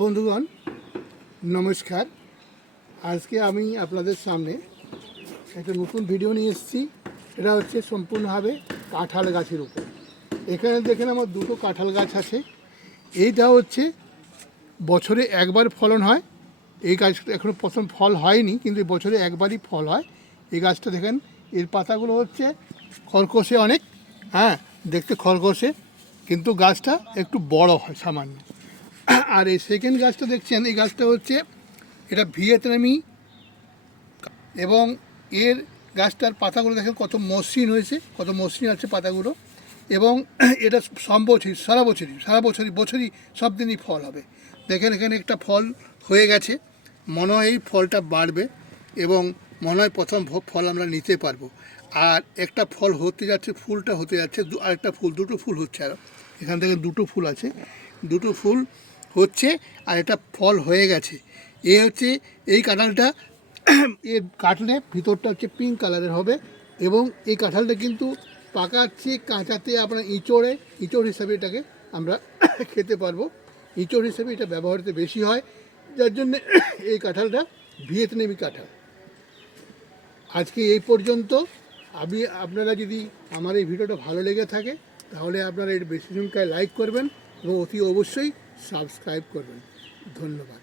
বন্ধুগণ নমস্কার। আজকে আমি আপনাদের সামনে একটা নতুন ভিডিও নিয়ে এসেছি। এটা হচ্ছে সম্পূর্ণভাবে কাঁঠাল গাছের উপর। এখানে দেখেন আমার দুটো কাঁঠাল গাছ আছে। এইটা হচ্ছে বছরে একবার ফলন হয়। এই গাছটা এখনও প্রথম ফল হয়নি, কিন্তু বছরে একবারই ফল হয়। এই গাছটা দেখেন, এর পাতাগুলো হচ্ছে খরকসে অনেক, হ্যাঁ দেখতে খরকসে, কিন্তু গাছটা একটু বড় হয় সামান্য। আর এই সেকেন্ড গাছটা দেখছেন, এই গাছটা হচ্ছে এটা ভিয়েতনামি, এবং এর গাছটার পাতাগুলো দেখেন কত মসৃণ হয়েছে, কত মসৃণ আছে পাতাগুলো। এবং এটা সব বছরই সারা বছরই সব দিনই ফল হবে। দেখেন এখানে একটা ফল হয়ে গেছে, মনে হয় এই ফলটা বাড়বে এবং মনে হয় প্রথম ফল আমরা নিতে পারবো। আর একটা ফল হতে যাচ্ছে, ফুলটা হতে যাচ্ছে, আরেকটা ফুল, দুটো ফুল হচ্ছে। আর এখান থেকে দুটো ফুল আছে, দুটো ফুল হচ্ছে, আর এটা ফল হয়ে গেছে। এ হচ্ছে এই কাঁঠালটা, এর কাটলে ভিতরটা হচ্ছে পিঙ্ক কালারের হবে। এবং এই কাঁঠালটা কিন্তু পাকাচ্ছে, কাঁচাতে আপনার ইঁচড় হিসাবে এটাকে আমরা খেতে পারবো। ইঁচড় হিসেবে এটা ব্যবহৃত বেশি হয়, যার জন্য এই কাঁঠালটা ভিয়েতনামি কাঁঠাল। আজকে এই পর্যন্ত। আপনারা যদি আমার এই ভিডিওটা ভালো লেগে থাকে, তাহলে আপনারা এর বেশি সংখ্যায় লাইক করবেন এবং অতি অবশ্যই সাবস্ক্রাইব করবেন। ধন্যবাদ।